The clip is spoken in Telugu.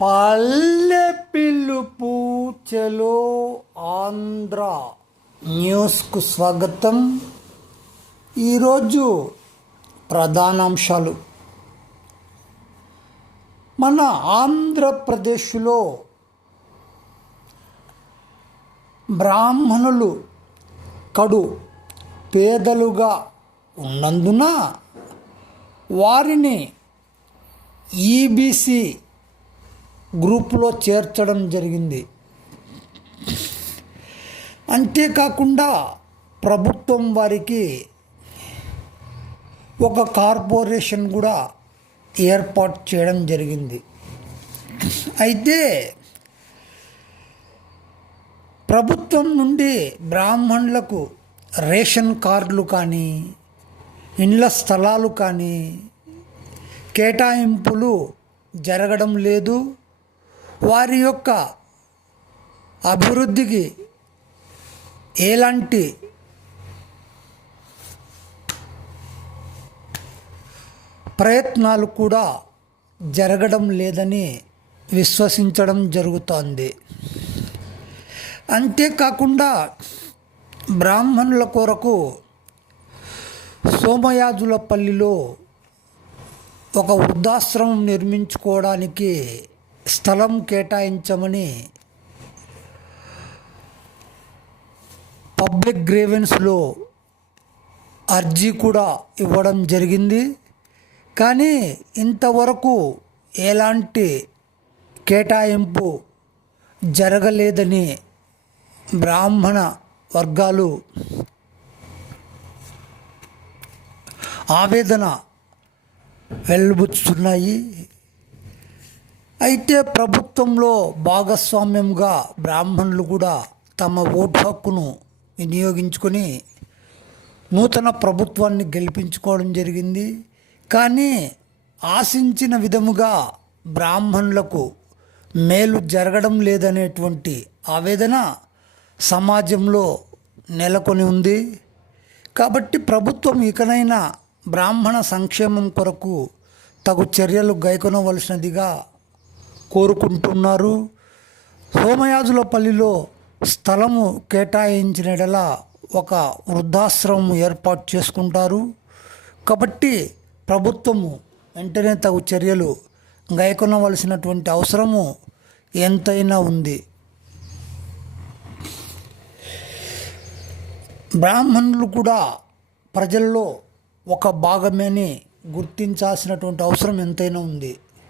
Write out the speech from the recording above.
పల్లె పిలుపు చలో ఆంధ్ర న్యూస్కు స్వాగతం. ఈరోజు ప్రధానాంశాలు. మన ఆంధ్రప్రదేశ్లో బ్రాహ్మణులు కడు పేదలుగా ఉన్నందున వారిని ఈబీసీ గ్రూపులో చేర్చడం జరిగింది. అంతేకాకుండా ప్రభుత్వం వారికి ఒక కార్పొరేషన్ కూడా ఏర్పాటు చేయడం జరిగింది. అయితే ప్రభుత్వం నుండి బ్రాహ్మణులకు రేషన్ కార్డులు కానీ ఇండ్ల స్థలాలు కానీ కేటాయింపులు జరగడం లేదు. వారి యొక్క అభివృద్ధికి ఎలాంటి ప్రయత్నాలు కూడా జరగడం లేదని విశ్వసించడం జరుగుతోంది. అంతేకాకుండా బ్రాహ్మణుల కొరకు సోమయాజులపల్లిలో ఒక వృద్ధాశ్రమం నిర్మించుకోవడానికి స్థలం కేటాయించమని పబ్లిక్ గ్రీవెన్స్లో అర్జీ కూడా ఇవ్వడం జరిగింది. కానీ ఇంతవరకు ఎలాంటి కేటాయింపు జరగలేదని బ్రాహ్మణ వర్గాలు ఆవేదన వెలుబుచ్చుతున్నాయి. అయితే ప్రభుత్వంలో భాగస్వామ్యంగా బ్రాహ్మణులు కూడా తమ ఓటు హక్కును వినియోగించుకొని నూతన ప్రభుత్వాన్ని గెలిపించుకోవడం జరిగింది. కానీ ఆశించిన విధముగా బ్రాహ్మణులకు మేలు జరగడం లేదనేటువంటి ఆవేదన సమాజంలో నెలకొని ఉంది. కాబట్టి ప్రభుత్వం ఇకనైనా బ్రాహ్మణ సంక్షేమం కొరకు తగు చర్యలు గైకొనవలసినదిగా కోరుకుంటున్నారు. సోమయాజులపల్లిలో స్థలము కేటాయించిన ఒక వృద్ధాశ్రమం ఏర్పాటు చేసుకుంటారు. కాబట్టి ప్రభుత్వము వెంటనే తగు చర్యలు గైకొనవలసినటువంటి అవసరము ఎంతైనా ఉంది. బ్రాహ్మణులు కూడా ప్రజల్లో ఒక భాగమని గుర్తించాల్సినటువంటి అవసరం ఎంతైనా ఉంది.